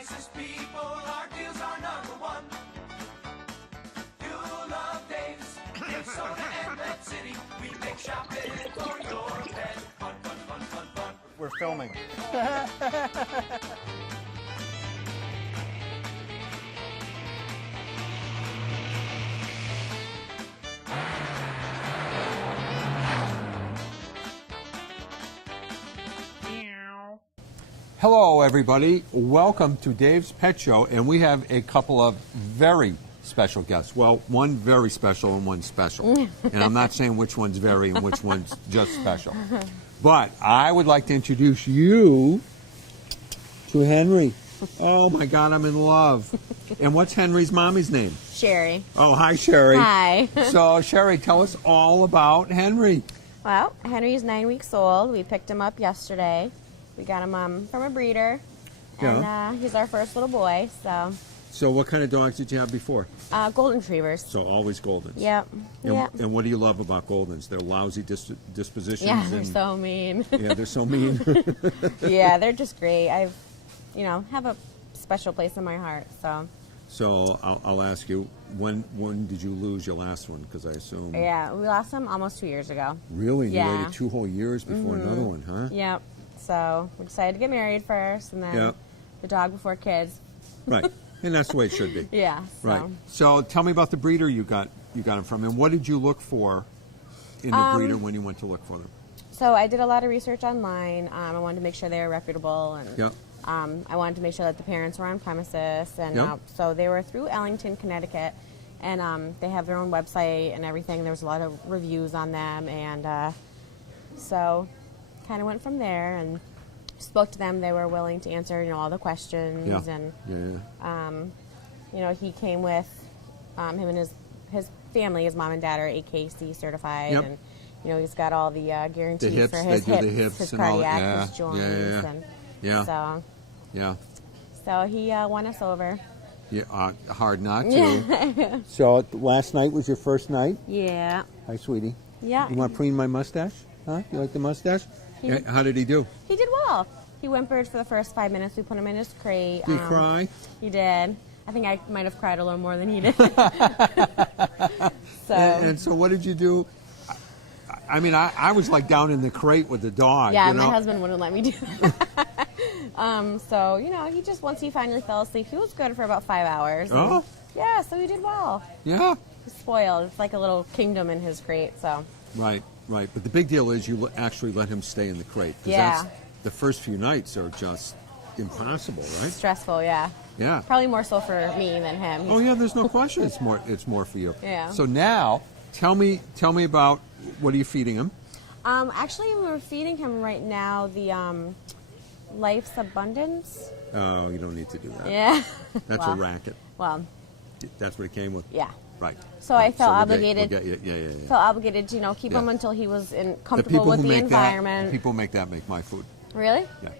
nicest people, our deals are #1. You'll love Dave's, Minnesota and Med City. We make shopping for your pet fun, fun, fun, fun, fun. We're filming. Hello, everybody. Welcome to Dave's Pet Show, and we have a couple of very special guests. Well, one very special and one special. And I'm not saying which one's very and which one's just special. But I would like to introduce you to Henry. Oh, my God, I'm in love. And what's Henry's mommy's name? Sherry. Oh, hi, Sherry. Hi. So, Sherry, tell us all about Henry. Well, Henry's 9 weeks old. We picked him up yesterday. We got him from a breeder, and he's our first little boy. So what kind of dogs did you have before? Golden retrievers. So always Goldens. Yep. And what do you love about Goldens? They're lousy dispositions. Yeah, they're so mean. Yeah, they're so mean. Yeah, they're just great. I've, have a special place in my heart. So I'll ask you, when did you lose your last one? Because I assume. Yeah, we lost him almost 2 years ago. Really? Yeah. You waited 2 whole years before another one, huh? Yep. So we decided to get married first, and then the dog before kids. Right, and that's the way it should be. Yeah. So. Right. So tell me about the breeder you got him from, and what did you look for in the breeder when you went to look for them? So I did a lot of research online. I wanted to make sure they were reputable, and I wanted to make sure that the parents were on premises, and so they were through Ellington, Connecticut, and they have their own website and everything. There was a lot of reviews on them, and so kind of went from there and spoke to them. They were willing to answer, all the questions, and he came with him and his family. His mom and dad are AKC certified, and he's got all the guarantees for his hips, his cardiac, his joints, So he won us over. Yeah, hard not to. So last night was your first night? Yeah. Hi, sweetie. Yeah. You want to preen my mustache? Huh? You like the mustache? How did he do? He did well. He whimpered for the first 5 minutes. We put him in his crate. Did he cry? He did. I think I might have cried a little more than he did. And so what did you do? I mean, I was like down in the crate with the dog. Yeah, my husband wouldn't let me do that. He just, once he finally fell asleep, he was good for about 5 hours. Oh? Yeah, so he did well. Yeah. He's spoiled. It's like a little kingdom in his crate, so. Right. But the big deal is you actually let him stay in the crate. Yeah. The first few nights are just impossible, right? Stressful, yeah. Yeah. Probably more so for me than him. Oh yeah, there's no question. It's more for you. Yeah. So now, tell me about, what are you feeding him? Actually, we're feeding him right now the Life's Abundance. Oh, you don't need to do that. Yeah. That's a racket. Well. That's what it came with. Yeah. Right. So I felt obligated. Felt obligated to keep him until he was comfortable with the environment. The people make my food. Really? Yeah.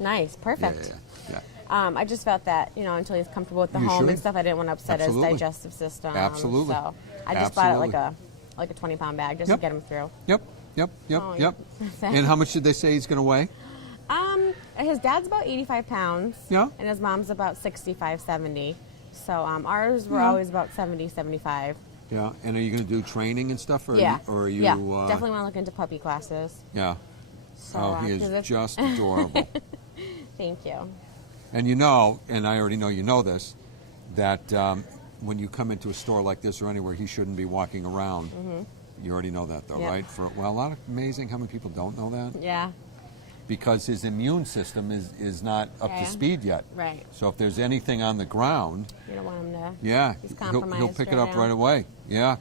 Nice. Perfect. Yeah. I just felt that until he's comfortable with the home and stuff, I didn't want to upset his digestive system. Absolutely. So I just bought it like a 20-pound bag just to get him through. Yep. And how much did they say he's going to weigh? His dad's about 85 pounds. Yeah. And his mom's about 65, 70. So ours were always about 70, 75. Yeah, and are you going to do training and stuff? Or are you, definitely want to look into puppy classes. Yeah. So, he is just adorable. Thank you. And and I already know you know this, that when you come into a store like this or anywhere, he shouldn't be walking around. Mm-hmm. You already know that, though, right? Amazing how many people don't know that. Yeah. Because his immune system is not up to speed yet. Right. So if there's anything on the ground, you don't want him to. Yeah, he's compromised he'll pick it up right away. Yeah.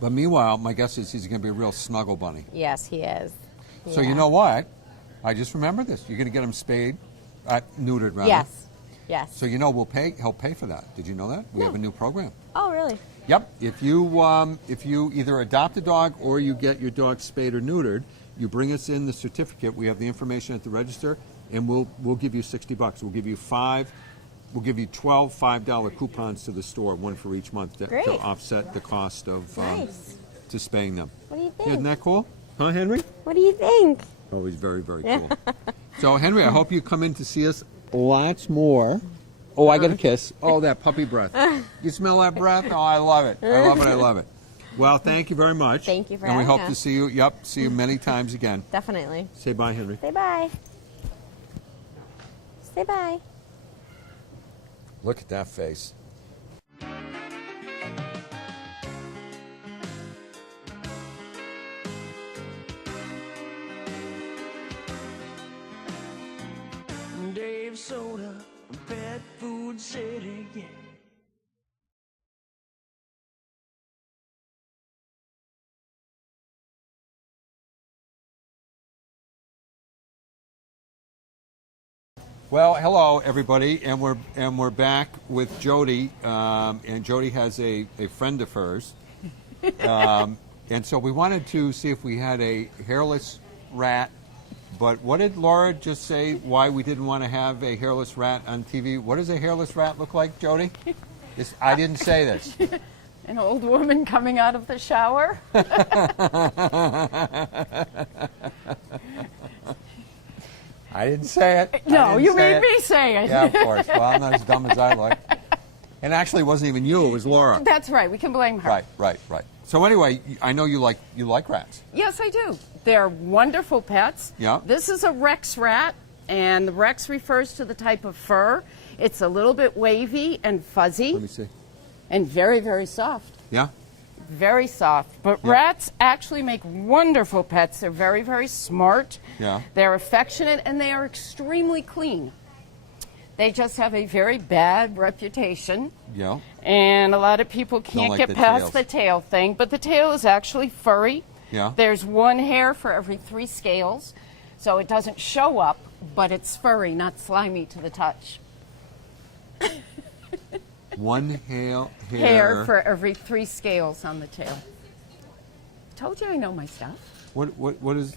But meanwhile, my guess is he's going to be a real snuggle bunny. Yes, he is. So you know what? I just remembered this. You're going to get him spayed, neutered, rather. Yes. So he'll pay for that. Did you know that? We have a new program. Oh, really? Yep. If you either adopt a dog or you get your dog spayed or neutered, you bring us in the certificate. We have the information at the register, and we'll give you $60. We'll give you 12 $5 coupons to the store, one for each month, to offset the cost of to spaying them. What do you think? Isn't that cool? Huh, Henry? What do you think? Oh, he's very, very cool. So, Henry, I hope you come in to see us lots more. Oh, I got a kiss. Oh, that puppy breath. You smell that breath? Oh, I love it. I love it. I love it. Well, thank you very much. Thank you for and we having hope us. to see you. Yep, see you many times again. Definitely. Say bye, Henry. Say bye. Say bye. Look at that face. Dave Soda, Pet Food City, yeah. Well, hello everybody, and we're back with Jody, and Jody has a friend of hers, and so we wanted to see if we had a hairless rat. But what did Laura just say? Why we didn't want to have a hairless rat on TV? What does a hairless rat look like, Jody? I didn't say this. An old woman coming out of the shower. I didn't say it. No, you made me say it. Yeah, of course. Well, I'm not as dumb as I look. And actually, it wasn't even you; it was Laura. That's right. We can blame her. Right. So anyway, I know you like rats. Yes, I do. They're wonderful pets. Yeah. This is a Rex rat, and the Rex refers to the type of fur. It's a little bit wavy and fuzzy Let me see. and very, very soft. Yeah. Very soft. But Yeah. rats actually make wonderful pets. They're very, very smart. Yeah. They're affectionate, and they are extremely clean. They just have a very bad reputation. Yeah. And a lot of people can't like get the past tails. the tail thing, but the tail is actually furry. Yeah. There's one hair for every 3 scales, so it doesn't show up, but it's furry, not slimy to the touch. One Hair for every 3 scales on the tail. Told you I know my stuff. What is?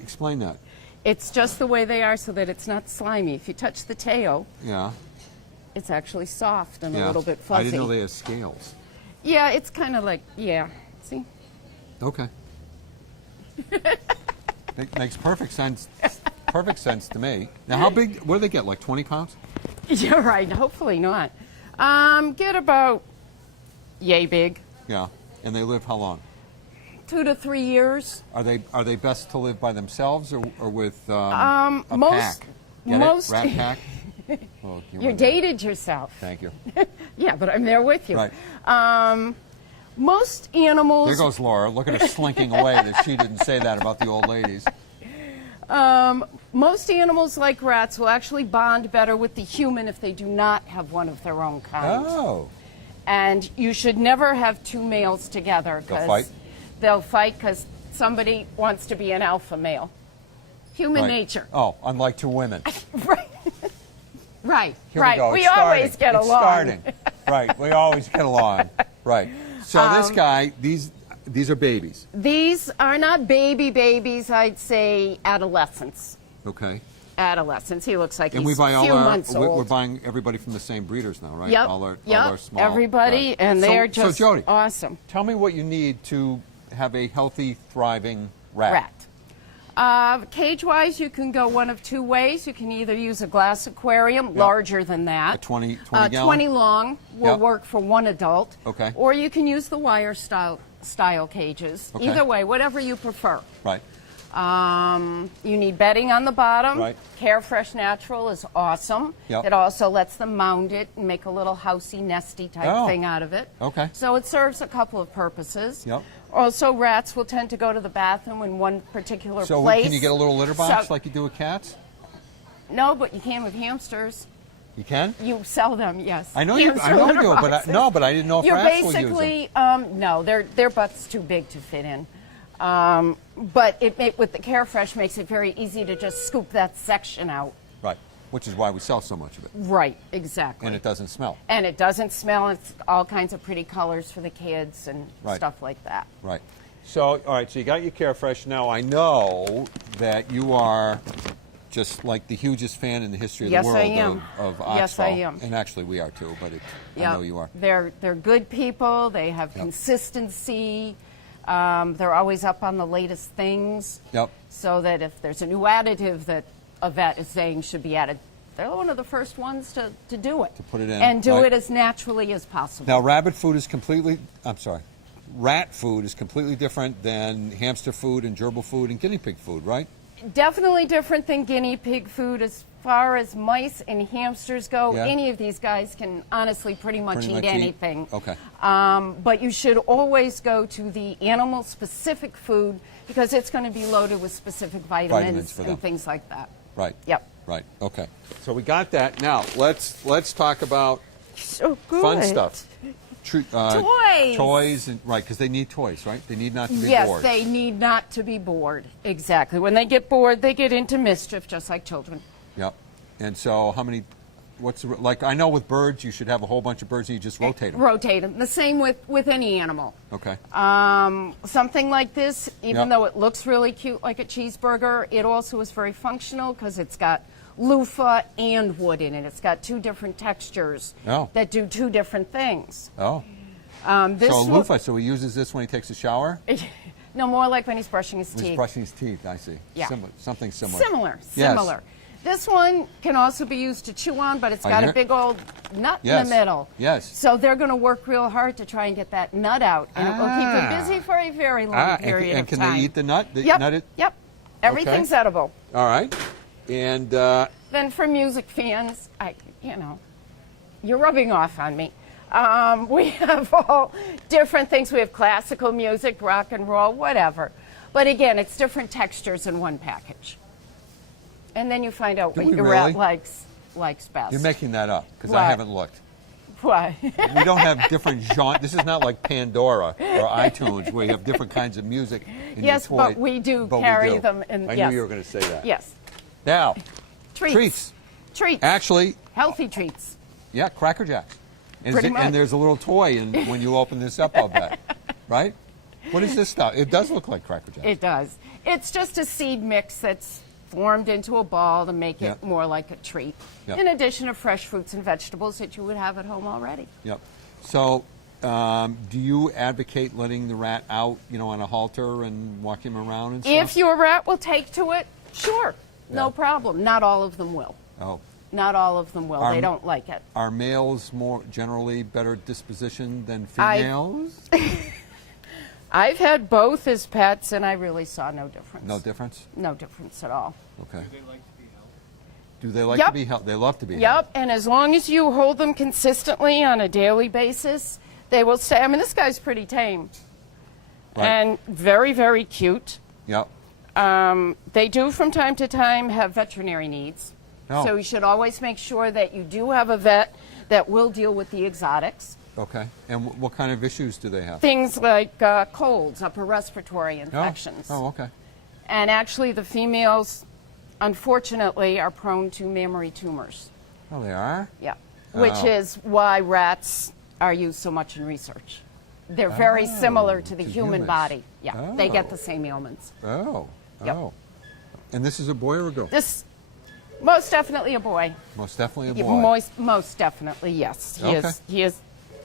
Explain that. It's just the way they are so that it's not slimy. If you touch the tail, Yeah. it's actually soft and Yeah. a little bit fuzzy. I didn't know they had scales. Yeah, it's kind of like, yeah. See? Okay. It makes perfect sense. Perfect sense to me. Now, how big? What do they get? Like 20 pounds? You're right. Hopefully not. Get about yay big. Yeah. And they live how long? 2 to 3 years. Are they best to live by themselves or with a most- pack? Get most- it? Rat pack. Oh, You dated yourself. Thank you. Yeah, but I'm there with you. Right. Most animals. There goes Laura. Look at her slinking away that she didn't say that about the old ladies. Most animals, like rats, will actually bond better with the human if they do not have one of their own kind. Oh. And you should never have 2 males together. They'll 'cause fight? They'll fight because somebody wants to be an alpha male. Human Right. nature. Oh, unlike 2 women. Right. Right. Here right. we go. We It's always starting. get It's along. starting. Right. We always get along. Right. So this guy, these are babies. These are not babies, I'd say adolescents. Okay. Adolescents. He looks like And he's we buy a all few our. months old. We're buying everybody from the same breeders now, right? Yep. All our Yep. small. Everybody, right. and they're so just Jody, awesome. tell me what you need to have a healthy, thriving rat. Cage-wise, you can go one of 2 ways. You can either use a glass aquarium, larger than that. A 20 20 gallon? long will Yep. work for 1 adult. Okay. Or you can use the wire style cages. Okay. Either way, whatever you prefer. Right. You need bedding on the bottom. Right. Carefresh Natural is awesome. Yep. It also lets them mound it and make a little housey, nesty type Oh. thing out of it. Okay. So it serves a couple of purposes. Yep. Also, rats will tend to go to the bathroom in one particular So place. can you get a little litter box So- like you do with cats? No, but you can with hamsters. You can. You sell them, yes. I know you. Hamster I know you litter do, but boxes. but I didn't know if You're rats will use them. basically no, their butt's too big to fit in. But with the Carefresh makes it very easy to just scoop that section out. Right. Which is why we sell so much of it, Right, exactly. and it doesn't smell. And it doesn't smell. It's all kinds of pretty colors for the kids and Right. stuff like that. Right. So, all right, so you got your Carefresh. Now, I know that you are just like the hugest fan in the history of Yes, the I world am. of Oxbow. Yes, I am. And actually, we are too, but I know you are. They're good people. They have consistency. They're always up on the latest things. Yep. So that if there's a new additive that a vet is saying should be added, they're one of the first ones to do it. To put it in, And do right. it as naturally as possible. Now, rat food is completely different than hamster food and gerbil food and guinea pig food, right? Definitely different than guinea pig food as far as mice and hamsters go. Yeah. Any of these guys can honestly pretty much eat anything. Okay. But you should always go to the animal-specific food because it's going to be loaded with specific vitamins for them. and things like that. Right. Yep. Right. Okay. So we got that. Now let's talk about So good. fun stuff. Toys. Toys, and right, because they need toys, right? They need not to be Yes, bored. they need not to be bored. Exactly. When they get bored, they get into mischief, just like children. Yep. And so, how many? What's the, like? I know with birds, you should have a whole bunch of birds and you just rotate them. Rotate them. The same with any animal. Okay. Something like this, even Yep. though it looks really cute like a cheeseburger, it also is very functional because it's got loofah and wood in it. It's got two different textures Oh. that do two different things. Oh. This So a will- loofah. So he uses this when he takes a shower. No, more like when he's brushing his When teeth. he's brushing his teeth. I see. Yeah. Something similar. Similar. Yes. This one can also be used to chew on, but it's I got hear- a big old nut Yes. in the middle. Yes. So they're going to work real hard to try and get that nut out, and it will keep Ah. them busy for a very long period and of can time. they eat the nut? The Yep. nut Yep. Everything's edible. All right. And Then for music fans, you're rubbing off on me. We have all different things. We have classical music, rock and roll, whatever. But again, it's different textures in one package. And then you find out Do what we your really? rat likes best. you're making that up because I What? haven't looked. Why? We don't have different genres. This is not like Pandora or iTunes where you have different kinds of music. In Yes, your toy. but we do But we carry do. them in- I yes. knew you were going to say that. Yes. Now, Treats. treats. Treats. Actually, Healthy treats. yeah, Cracker Jacks. And, Pretty much. and there's a little toy when you open this up, I'll bet. Right? What is this stuff? It does look like Cracker Jacks. It does. It's just a seed mix that's formed into a ball to make it Yep. more like a treat. Yep. In addition to fresh fruits and vegetables that you would have at home already. Yep. So, do you advocate letting the rat out, on a halter and walk him around and stuff? If your rat will take to it, sure. No Yeah. problem. Not all of them will. Oh. Not all of them will. Are- They don't like it. Are males more generally better dispositioned than I- females? I've had both as pets, and I really saw no difference. No difference? No difference at all. Okay. Do they like Yep. to be held? They love to be held. Yep, and as long as you hold them consistently on a daily basis, they will stay. I mean, this guy's pretty tame Right. and very, very cute. Yep. They do from time to time have veterinary needs. Oh. So you should always make sure that you do have a vet that will deal with the exotics. Okay. And what kind of issues do they have? Things like colds, upper respiratory infections. Oh, okay. And actually, the females, unfortunately, are prone to mammary tumors. Oh, they are? Yeah. Which Oh. is why rats are used so much in research. They're very similar to the to human humans. body. Yeah. They get Oh. the same ailments. Oh. Yep. Oh. And this is a boy or a girl? This, most definitely a boy. Most definitely a Yeah, boy. most definitely, yes. Okay. He has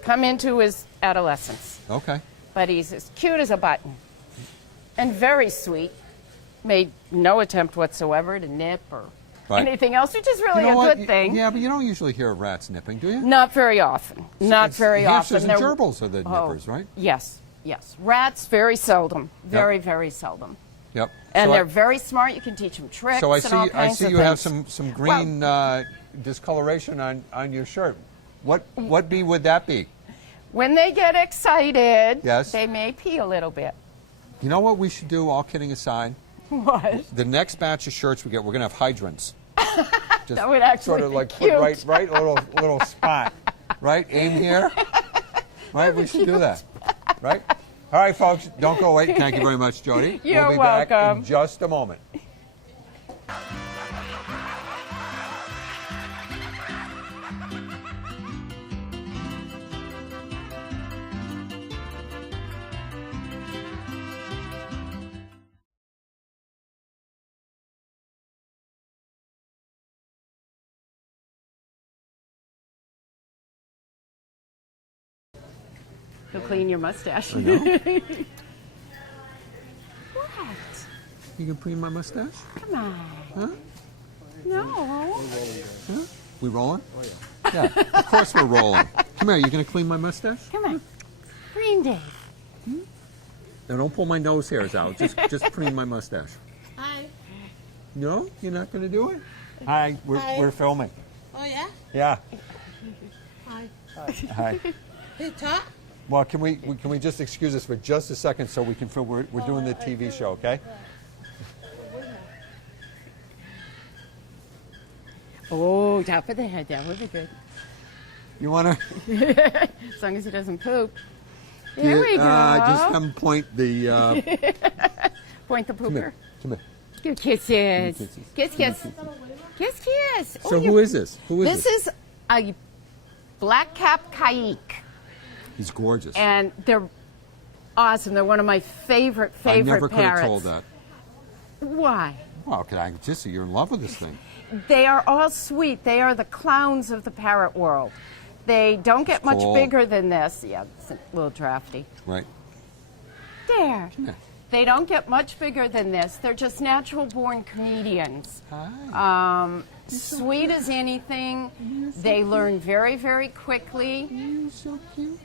come into his adolescence. Okay. But he's as cute as a button and very sweet. Made no attempt whatsoever to nip or Right. anything else, which is really You know a what? good thing. Yeah, but you don't usually hear of rats nipping, do you? Not very often. Not It's very hamsters often. and They're- gerbils are the nippers, right? Yes, yes. Rats, very seldom. Very, very seldom. Yep. And So they're very smart. You can teach them tricks So I and all see. kinds I see of you have things. some green discoloration on your shirt. What bee would that be? When they get excited, Yes. they may pee a little bit. You know what we should do? All kidding aside, What? the next batch of shirts we get, we're gonna have hydrants. Just That would actually sort of be like cute. put right, a little spot, right? Aim here, right? We should do that, right? All right, folks, don't go away. Thank you very much, Jody. You're we'll be back welcome. in just a moment. You'll clean your mustache. I know. What? You can clean my mustache? Come on. Huh? No. We rolling? Oh, yeah. Yeah, of course we're rolling. Come here, you going to clean my mustache? Come on. Green Day. Now, don't pull my nose hairs out. Just clean my mustache. Hi. No? You're not going to do it? Hi, we're filming. Oh, yeah? Yeah. Hi. Hi. Hey, talk? Well, can we just excuse us for just a second so we can film? We're doing the TV show, okay? Oh, top of the head. That would be good. You want to? As long as he doesn't poop. There we go. Just come point the. Point the Come pooper. here. Come here. Give kisses. Kisses. Kiss, kiss. Kiss, kiss. So who is this? Who is This is a black-capped Kaik, He's gorgeous. and they're awesome. They're one of my favorite I never could have parrots. told that. Why? Well, can I just see you're in love with this thing? They are all sweet. They are the clowns of the parrot world. They don't get much Cool. bigger than this. Yeah, it's a little drafty. Right. There. Yeah. They don't get much bigger than this. They're just natural-born comedians. Hi. Sweet as anything. They learn very, very quickly. You're so cute.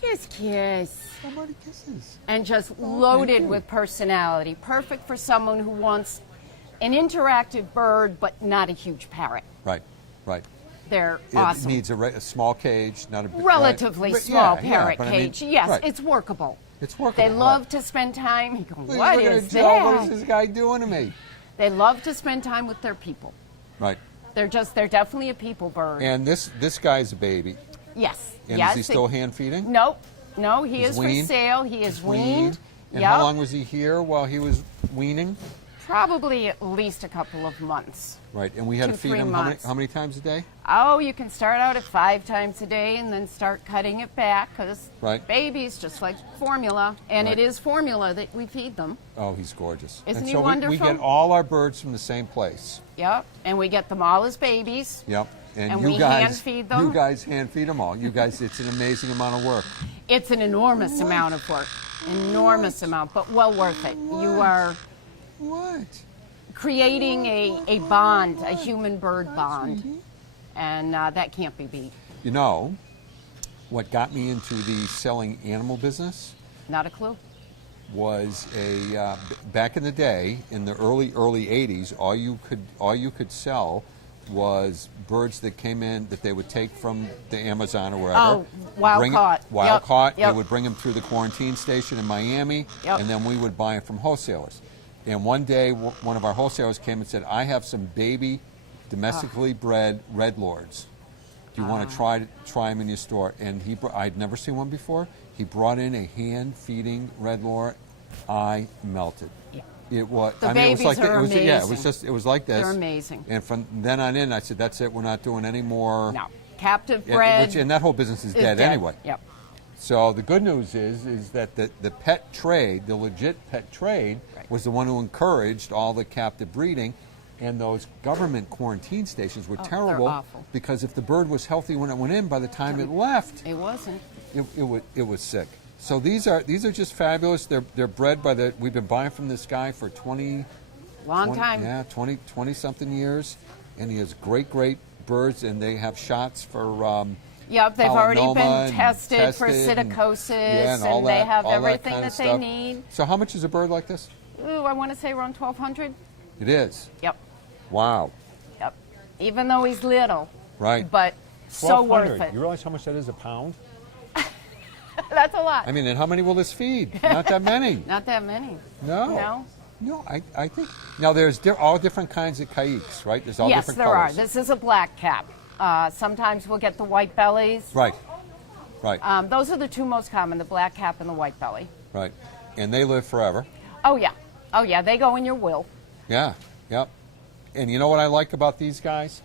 Kiss, kiss. Somebody kisses. And just thank loaded you. with personality. Perfect for someone who wants an interactive bird, but not a huge parrot. Right. Right. They're It awesome. needs a small cage, not a big. Relatively right? small Yeah, parrot but I mean, cage. Yes, right. it's workable. It's workable. They love to spend time. You go, Look, what look at is it, Joe. What is that? this guy doing to me? They love to spend time with their people. Right. They're definitely a people bird. And this guy's a baby. Yes. And yes. is he still hand feeding? Nope. No, he He's is weaned? for sale. He is weaned. And Yep. how long was he here while he was weaning? Probably at least a couple of months. Right. And we had 2, to feed 3 him months. how many times a day? Oh, you can start out at 5 times a day and then start cutting it back because Right. babies just like formula, and Right. it is formula that we feed them. Oh, he's gorgeous. Isn't and he so we wonderful? get all our birds from the same place. Yep, and we get them all as babies. Yep. And you we guys, hand feed them? You guys hand feed them all. You guys, it's an amazing amount of work. It's an enormous amount of work, enormous amount, but well worth it. You are What? creating a bond, a human-bird bond, and that can't be beat. You know, what got me into the selling animal business Not a clue. was back in the day, in the early 80s, all you could sell was birds that came in that they would take from the Amazon or wherever. Oh, wild caught. Wild Yep, caught. yep. They would bring them through the quarantine station in Miami, Yep. and then we would buy them from wholesalers. And one day, one of our wholesalers came and said, "I have some baby, domestically bred red lords. Do you want to try them in your store?" And I'd never seen one before. He brought in a hand-feeding red lord. I melted. Yeah. It was. The I mean, it was babies like are it was. Yeah, it was amazing. just. It was like this. They're amazing. And from then on in, I said, "That's it. We're not doing any more." No, captive And- bred. and that whole business is is dead anyway. Yep. So the good news is that the pet trade, the legit pet trade, was the one who encouraged all the captive breeding, and those government quarantine stations were they're terrible awful. because if the bird was healthy when it went in, by the time it left, It wasn't. it was sick. So these are just fabulous. They're bred by we've been buying from this guy for 20 Time. Yeah, 20 something years, and he has great birds, and they have shots for. Yep, they've already Melanoma been and tested for tested and- phytocosis, yeah, and all they that- have all that everything kind that of they stuff. need. So how much is a bird like this? Ooh, I want to say around 1,200. It is. Yep, Wow. yep. Even though he's little, Right. but so worth it. You realize how much that is a pound? That's a lot. I mean, and how many will this feed? Not that many. Not that many. No. No. No, I think. Now, there's all different kinds of caiques, right? There's all Yes, different there colors. are. This is a black cap. Sometimes we'll get the white bellies. Right. Right. Those are the two most common, the black cap and the white belly. Right. And they live forever. Oh, yeah. Oh, yeah. They go in your will. Yeah. Yep. And you know what I like about these guys?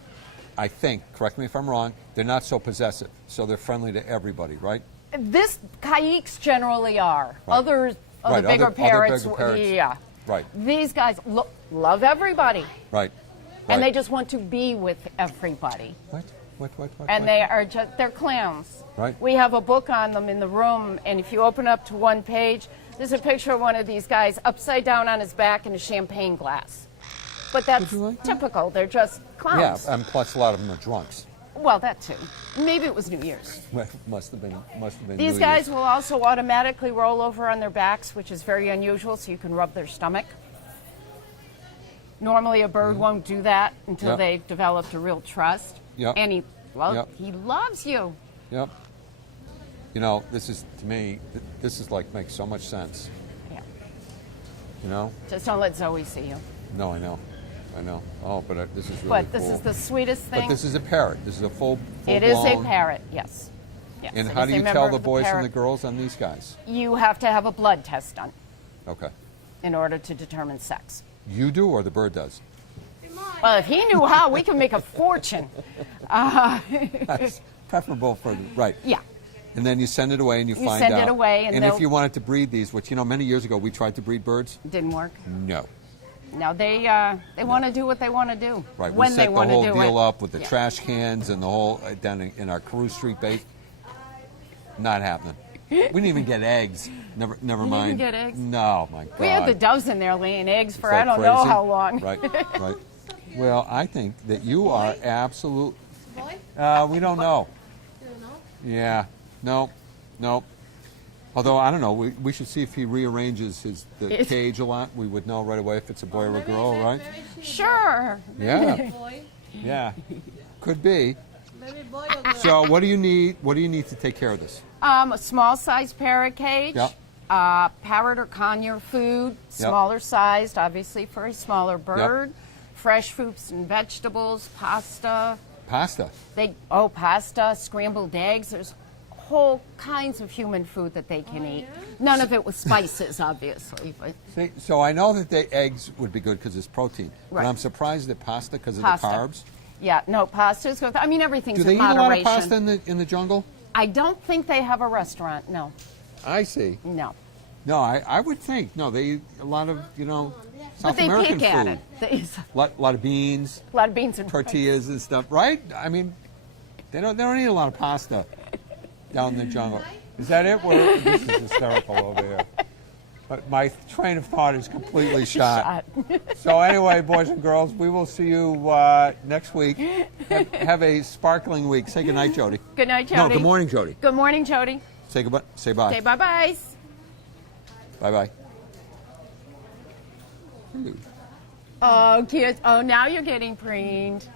I think, correct me if I'm wrong, they're not so possessive. So they're friendly to everybody, right? This caiques generally are. Right. Others of Right, the bigger other parrots, bigger parrots. yeah. Right. These guys love everybody, Right. and they Right. just want to be with everybody. What? And what? they are they're clowns. Right. We have a book on them in the room, and if you open up to one page, there's a picture of one of these guys upside down on his back in a champagne glass. But that's you like that? typical. They're just Yeah, clowns. and plus a lot of them are drunks. Well, that too. Maybe it was New Year's. Must have been. These New guys Year's. will also automatically roll over on their backs, which is very unusual, so you can rub their stomach. Normally, a bird won't do that until Yep. they've developed a real trust. Yep. And Yep. he loves you. Yep. You know, this is to me. This is like makes so much sense. Yeah. You know? Just don't let Zoe see you. No, I know. Oh, but this is really But this cool. is the sweetest thing. But this is a parrot. This is a full. It is a full-blown- parrot, yes. Yes, And it how is do a you member tell of the boys and parrot- the girls on these guys? You have to have a blood test done Okay. in order to determine sex. You do or the bird does? Well, if he knew how, we could make a fortune. That's preferable for right. Yeah. And then you send it away and you find send out. it away and if they'll- you wanted to breed these, which many years ago we tried to breed birds. Didn't work. No. No, they want to do what they want to do. Right. When we they set the want to whole do deal it. up with the Yeah. trash cans and the whole down in our Carew Street base. Not happening. We didn't even get eggs. Never didn't mind. get eggs? No, my God. We had the doves in there laying eggs for Is that I don't know crazy? how long. Right. Right. Well, I think that you are absolute. Boy? We don't know. You don't know? Yeah. No. Although I don't know, we should see if he rearranges the It's- cage a lot. We would know right away if it's a boy or a girl, right? Sure. Yeah. Boy. Yeah. Could be. Maybe boy or girl. So what do you need? What do you need to take care of this? A small sized parrot cage. Yep. Parrot or conure food, smaller sized, obviously for a smaller bird. Fresh fruits and vegetables, pasta. Pasta. Pasta, scrambled eggs. There's whole kinds of human food that they can eat. None of it with spices, obviously. But See, so I know that the eggs would be good because it's protein, but Right. I'm surprised at pasta because of Pasta. the carbs. yeah, no, pasta's good. I mean, everything's Do they in eat a lot of moderation. pasta in the jungle? I don't think they have a restaurant. No, I see. no. No, I would think. No, they eat a lot of, But South they American pick food. at it. There's Lot of beans, a lot of beans and tortillas and stuff, right? I mean, they don't eat a lot of pasta down in the jungle. Is that it? This is hysterical over here. But my train of thought is completely shot. So anyway, boys and girls, we will see you next week. Have a sparkling week. Say goodnight, Jody. Good night, Jody. No, good morning, Jody. Good morning, Jody. Say goodbye. Say bye. Say bye-bye. Bye-bye. Oh, kids. Oh, now you're getting preened.